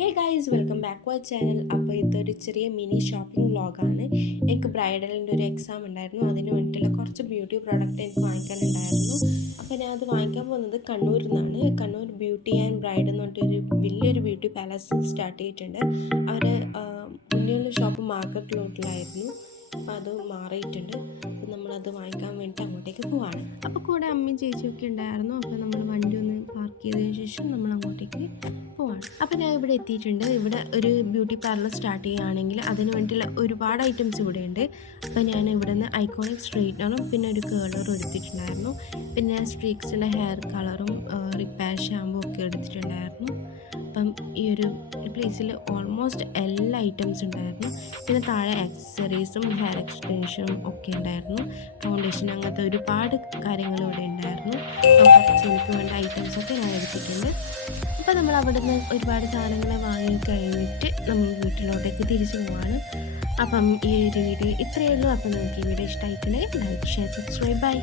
Hey guys welcome back to our channel. അപ്പോൾ ഇതൊരു ചെറിയ മിനി ഷോപ്പിംഗ് വ്ളോഗാണ്. എനിക്ക് ബ്രൈഡലിൻ്റെ ഒരു എക്സാം ഉണ്ടായിരുന്നു. അതിന് വേണ്ടിയിട്ടുള്ള കുറച്ച് ബ്യൂട്ടി പ്രോഡക്റ്റ് എനിക്ക് വാങ്ങിക്കാനുണ്ടായിരുന്നു. അപ്പോൾ ഞാൻ അത് വാങ്ങിക്കാൻ പോകുന്നത് കണ്ണൂരിൽ നിന്നാണ്. കണ്ണൂർ ബ്യൂട്ടി ആൻഡ് ബ്രൈഡ് എന്ന് പറഞ്ഞിട്ടൊരു വലിയൊരു ബ്യൂട്ടി പാലസ് സ്റ്റാർട്ട് ചെയ്തിട്ടുണ്ട്. അവർ മുന്നേയുള്ള ഷോപ്പ് മാർക്കറ്റ് റോഡിലായിരുന്നു. അപ്പോൾ അത് മാറിയിട്ടുണ്ട്. അപ്പോൾ നമ്മളത് വാങ്ങിക്കാൻ വേണ്ടിയിട്ട് അങ്ങോട്ടേക്ക് പോവാണ്. അപ്പോൾ കൂടെ അമ്മയും ചേച്ചിയൊക്കെ ഉണ്ടായിരുന്നു. അപ്പോൾ നമ്മൾ വണ്ടി ഒന്ന് പാർക്ക് ചെയ്തതിന് ശേഷം നമ്മൾ അങ്ങോട്ടേക്ക് പോവാണ്. അപ്പോൾ ഞാൻ ഇവിടെ എത്തിയിട്ടുണ്ട്. ഇവിടെ ഒരു ബ്യൂട്ടി പാർലർ സ്റ്റാർട്ട് ചെയ്യുകയാണെങ്കിൽ അതിന് വേണ്ടിയുള്ള ഒരുപാട് ഐറ്റംസ് ഇവിടെ ഉണ്ട്. അപ്പോൾ ഞാൻ ഇവിടെ നിന്ന് ഐക്കോണിക് സ്ട്രെയിറ്റ്നറും പിന്നെ ഒരു കേളറും എടുത്തിട്ടുണ്ടായിരുന്നു. പിന്നെ സ്ട്രീക്സിൻ്റെ ഹെയർ കളറും റിപ്പയർ ഷാമ്പൂ ഒക്കെ എടുത്തിട്ടുണ്ടായിരുന്നു. അപ്പം ഈ ഒരു പ്ലേസിൽ ഓൾമോസ്റ്റ് എല്ലാ ഐറ്റംസ് ഉണ്ടായിരുന്നു. പിന്നെ താഴെ ആക്സസറീസും ഹെയർ എക്സ്റ്റൻഷനും ഒക്കെ ഉണ്ടായിരുന്നു. ഫൗണ്ടേഷൻ അങ്ങനത്തെ ഒരുപാട് കാര്യങ്ങൾ ഇവിടെ ഉണ്ടായിരുന്നു. കുറച്ച് എനിക്ക് വേണ്ട ഐറ്റംസൊക്കെ ഞാൻ എടുത്തിട്ടുണ്ട്. അപ്പോൾ നമ്മൾ അവിടെ നിന്ന് ഒരുപാട് സാധനങ്ങൾ വാങ്ങിക്കഴിഞ്ഞിട്ട് നമ്മൾ വീട്ടിലോട്ടേക്ക് തിരിച്ചു പോവാണ്. അപ്പം ഈ ഒരു വീഡിയോ ഇത്രയേ ഉള്ളൂ. അപ്പം നിങ്ങൾക്ക് ഈ വീഡിയോ ഇഷ്ടമായിട്ടുണ്ടെങ്കിൽ ലൈക്ക്, ഷെയർ, സബ്സ്ക്രൈബ്. ബൈ.